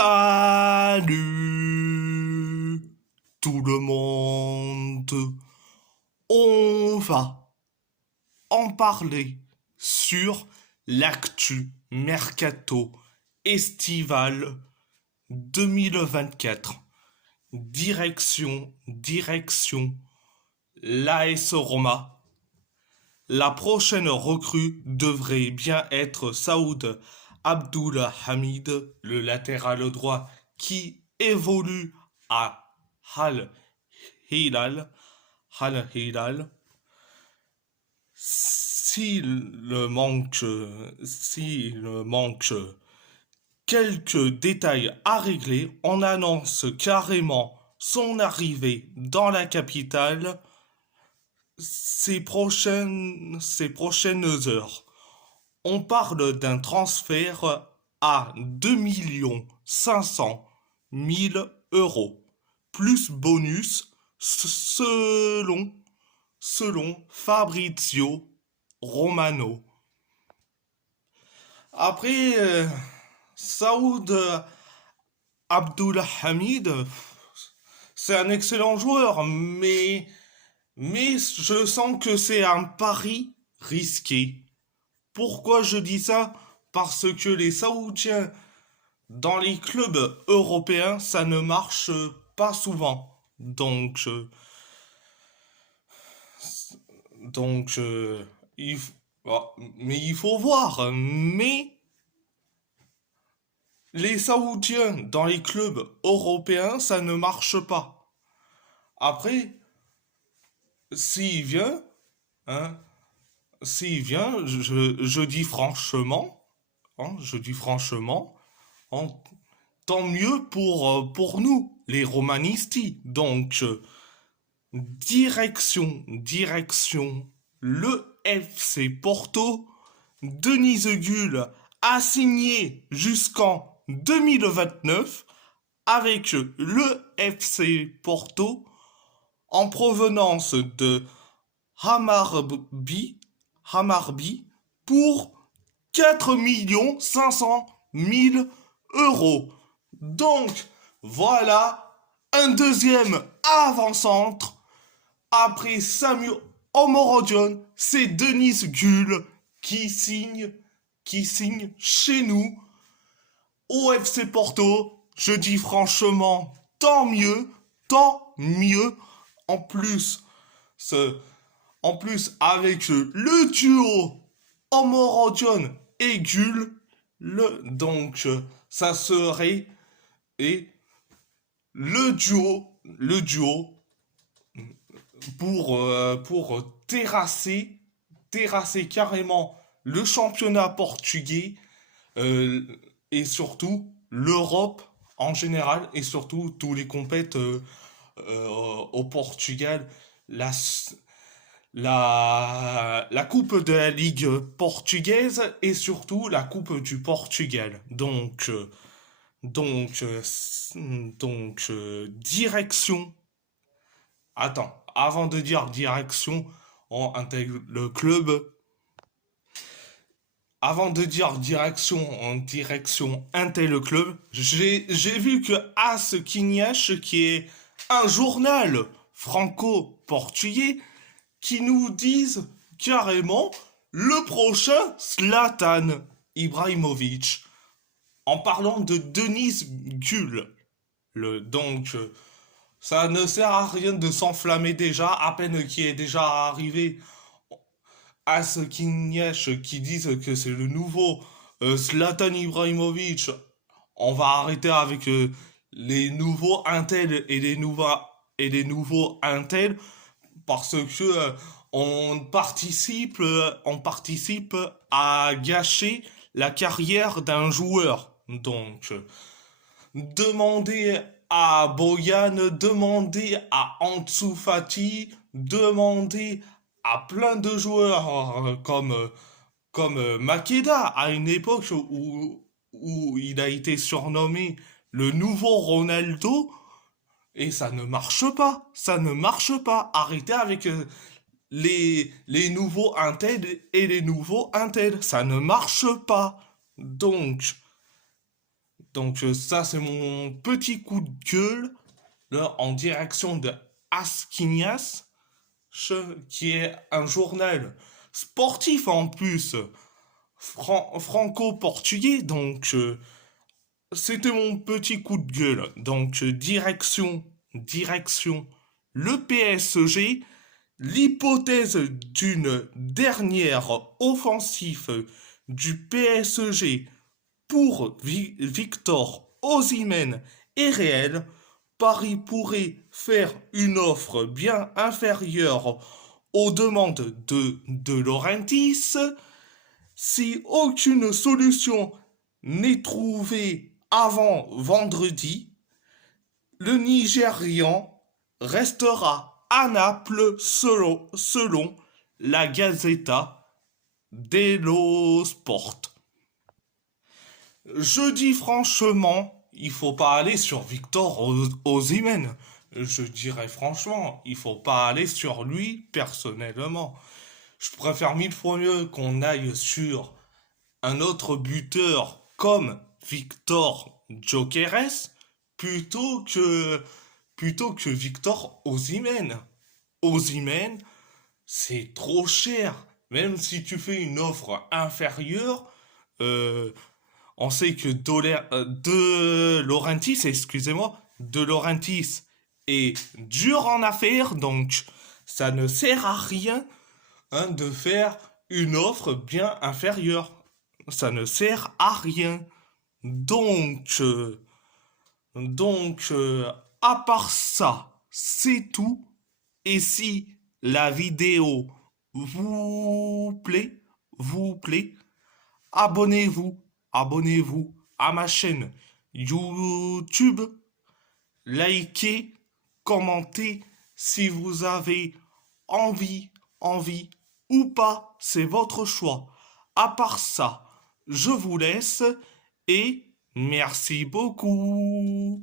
Salut tout le monde. On va en parler sur l'actu mercato estival 2024. Direction l'AS Roma. La prochaine recrue devrait bien être Saoud Abdulhamid, le latéral droit qui évolue à Al Hilal. Al Hilal. S'il manque quelques détails à régler, on annonce carrément son arrivée dans la capitale ces prochaines heures. On parle d'un transfert à 2 500 000 euros, plus bonus selon Fabrizio Romano. Après, Saoud Abdulhamid, c'est un excellent joueur, mais je sens que c'est un pari risqué. Pourquoi je dis ça? Parce que les Saoudiens dans les clubs européens, ça ne marche pas souvent. Donc, mais il faut voir. Mais les Saoudiens dans les clubs européens, ça ne marche pas. Après, s'il vient, hein, s'il vient, je dis franchement, hein, tant mieux pour nous, les romanisti. Donc, direction, le FC Porto. Denise Gull a signé jusqu'en 2029 avec le FC Porto en provenance de Hamarby pour 4 500 000 euros. Donc, voilà un deuxième avant-centre. Après Samuel Omorodion, c'est Denise Gull qui signe chez nous au FC Porto. Je dis franchement, tant mieux. En plus, avec le duo Omorodion et Gull, donc ça serait et le duo pour terrasser carrément le championnat portugais, euh, et surtout l'Europe en général, et surtout tous les compètes au Portugal, la, la coupe de la Ligue portugaise et surtout la coupe du Portugal. Direction. Attends, avant de dire direction, on intègre le club. Avant de dire direction en direction intègre le club, j'ai vu que As Quinhache, qui est un journal franco-portugais, qui nous disent carrément le prochain Zlatan Ibrahimovic, en parlant de Denise Gull. Donc, ça ne sert à rien de s'enflammer déjà, à peine qui est déjà arrivé à ce qui disent que c'est le nouveau Zlatan Ibrahimovic. On va arrêter avec les nouveaux Intel et les nouveaux Intel, parce que on participe à gâcher la carrière d'un joueur. Donc, demandez à Boyan, demandez à Ansu Fati, demandez à plein de joueurs comme Makeda à une époque où il a été surnommé le nouveau Ronaldo, et ça ne marche pas. Ça ne marche pas. Arrêtez avec les nouveaux Intel et les nouveaux Intel. Ça ne marche pas. Donc, Donc ça, c'est mon petit coup de gueule là, en direction de Askinias, qui est un journal sportif en plus, franco-portugais. Donc c'était mon petit coup de gueule. Donc direction le PSG. L'hypothèse d'une dernière offensive du PSG pour Victor Osimhen est réelle. Paris pourrait faire une offre bien inférieure aux demandes de Laurentis. Si aucune solution n'est trouvée avant vendredi, le Nigérian restera à Naples selon la Gazzetta dello Sport. Je dis franchement, il faut pas aller sur Victor Osimhen. Je dirais franchement, il faut pas aller sur lui personnellement. Je préfère mille fois mieux qu'on aille sur un autre buteur comme Victor Gyökeres plutôt que Victor Osimhen. Osimhen, c'est trop cher. Même si tu fais une offre inférieure, euh, on sait que De Laurentiis, excusez-moi, De Laurentiis est dur en affaires, donc ça ne sert à rien hein, de faire une offre bien inférieure. Ça ne sert à rien. Donc, euh, donc, à part ça, c'est tout. Et si la vidéo vous plaît, abonnez-vous, abonnez-vous à ma chaîne YouTube, likez, commentez si vous avez envie, envie ou pas, c'est votre choix. À part ça, je vous laisse et merci beaucoup.